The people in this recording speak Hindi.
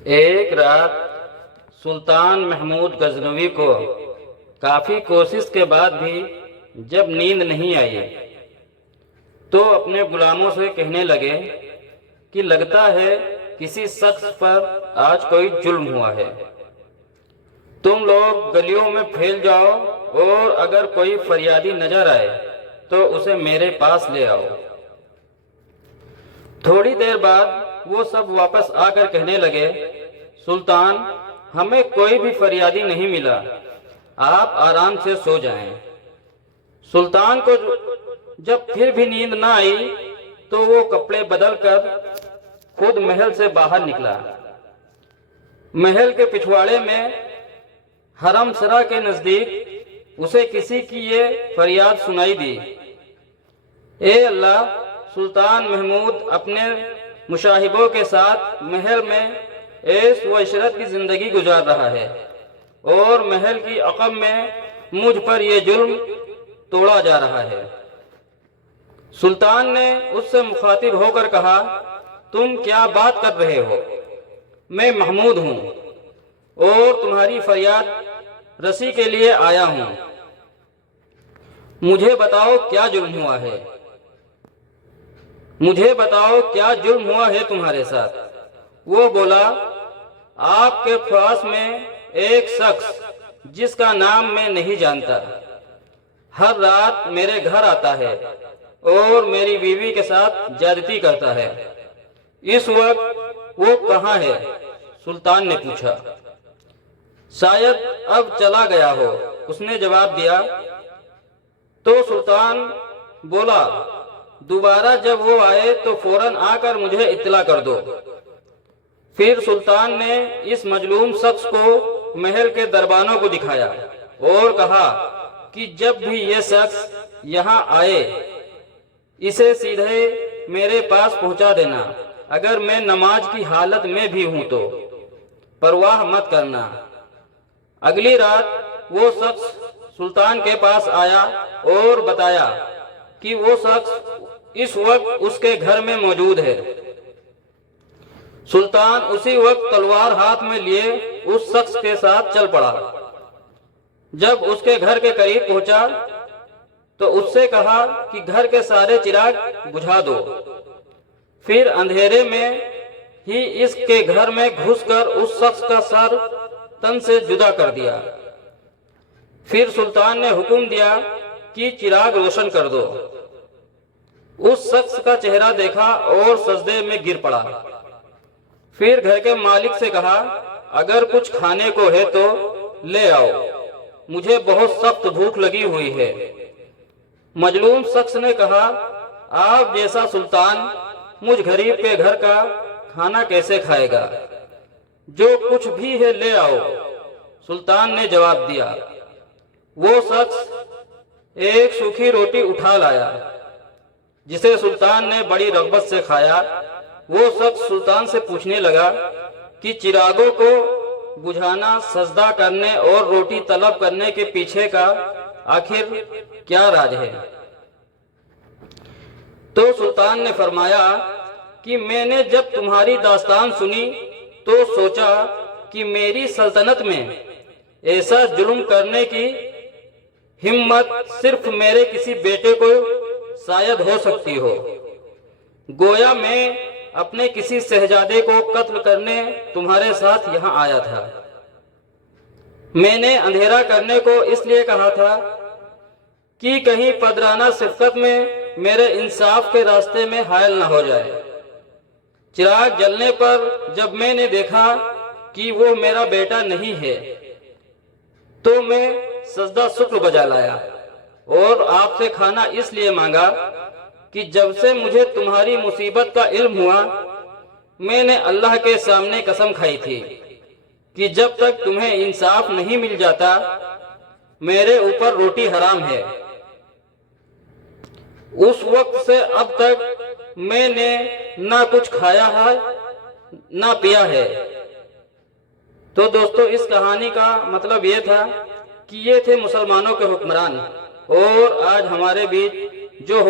एक रात सुल्तान महमूद गजनवी को काफ़ी कोशिश के बाद भी जब नींद नहीं आई तो अपने गुलामों से कहने लगे कि लगता है किसी शख्स पर आज कोई जुल्म हुआ है। तुम लोग गलियों में फैल जाओ और अगर कोई फरियादी नजर आए तो उसे मेरे पास ले आओ। थोड़ी देर बाद वो सब वापस आकर कहने लगे, सुल्तान, हमें कोई भी फरियादी नहीं मिला, आप आराम से सो जाएं। सुल्तान को जब फिर भी नींद ना आई तो वो कपड़े बदलकर खुद महल से बाहर निकला। महल के पिछवाड़े में हरमसरा के नजदीक उसे किसी की ये फरियाद सुनाई दी, ए अल्लाह, सुल्तान महमूद अपने मुशाहिबों के साथ महल में ऐश व इशरत की जिंदगी गुजार रहा है और महल की अक़ब में मुझ पर यह जुल्म तोड़ा जा रहा है। सुल्तान ने उससे मुखातिब होकर कहा, तुम क्या बात कर रहे हो? मैं महमूद हूँ और तुम्हारी फरियाद रसी के लिए आया हूँ। मुझे बताओ क्या जुल्म हुआ है? मुझे बताओ क्या जुल्म हुआ है तुम्हारे साथ? वो बोला, आपके पास में एक शख्स जिसका नाम मैं नहीं जानता हर रात मेरे घर आता है और मेरी बीवी के साथ ज्यादती करता है। इस वक्त वो कहाँ है? सुल्तान ने पूछा। शायद अब चला गया हो, उसने जवाब दिया। तो सुल्तान बोला, दोबारा जब वो आए तो फौरन आकर मुझे इत्तला कर दो। फिर सुल्तान ने इस मजलूम शख्स को महल के दरबानों को दिखाया और कहा कि जब भी ये शख्स यहाँ आए इसे सीधे मेरे पास पहुँचा देना। अगर मैं नमाज की हालत में भी हूँ तो परवाह मत करना। अगली रात वो शख्स सुल्तान के पास आया और बताया कि वो शख्स इस वक्त उसके घर में मौजूद है। सुल्तान उसी वक्त तलवार हाथ में लिए उस शख्स के साथ चल पड़ा। जब उसके घर के करीब पहुंचा तो उससे कहा कि घर के सारे चिराग बुझा दो। फिर अंधेरे में ही इसके घर में घुसकर उस शख्स का सर तन से जुदा कर दिया। फिर सुल्तान ने हुक्म दिया कि चिराग रोशन कर दो। उस शख्स का चेहरा देखा और सजदे में गिर पड़ा। फिर घर के मालिक से कहा, अगर कुछ खाने को है तो ले आओ, मुझे बहुत सख्त भूख लगी हुई है। मजलूम शख्स ने कहा, आप जैसा सुल्तान मुझ गरीब के घर का खाना कैसे खाएगा? जो कुछ भी है ले आओ। सुल्तान ने जवाब दिया। वो शख्स एक सूखी रोटी उठा लाया जिसे सुल्तान ने बड़ी रग़बत से खाया। वो शख्स सुल्तान से पूछने लगा कि चिरागों को बुझाना, सजदा करने और रोटी तलब करने के पीछे का आखिर क्या राज है? तो सुल्तान ने फरमाया कि मैंने जब तुम्हारी दास्तान सुनी तो सोचा कि मेरी सल्तनत में ऐसा जुल्म करने की हिम्मत सिर्फ मेरे किसी बेटे को शायद हो सकती हो। गोया मैं अपने किसी शहजादे को कत्ल करने तुम्हारे साथ यहाँ आया था। मैंने अंधेरा करने को इसलिए कहा था कि कहीं पदराना सिफकत में मेरे इंसाफ के रास्ते में हायल न हो जाए। चिराग जलने पर जब मैंने देखा कि वो मेरा बेटा नहीं है तो मैं सजदा शुक्र बजा लाया और आपसे खाना इसलिए मांगा कि जब से मुझे तुम्हारी मुसीबत का इल्म हुआ मैंने अल्लाह के सामने कसम खाई थी कि जब तक तुम्हें इंसाफ नहीं मिल जाता मेरे ऊपर रोटी हराम है। उस वक्त से अब तक मैंने ना कुछ खाया है ना पिया है। तो दोस्तों, इस कहानी का मतलब ये था कि ये थे मुसलमानों के हुक्मरान और आज हमारे बीच जो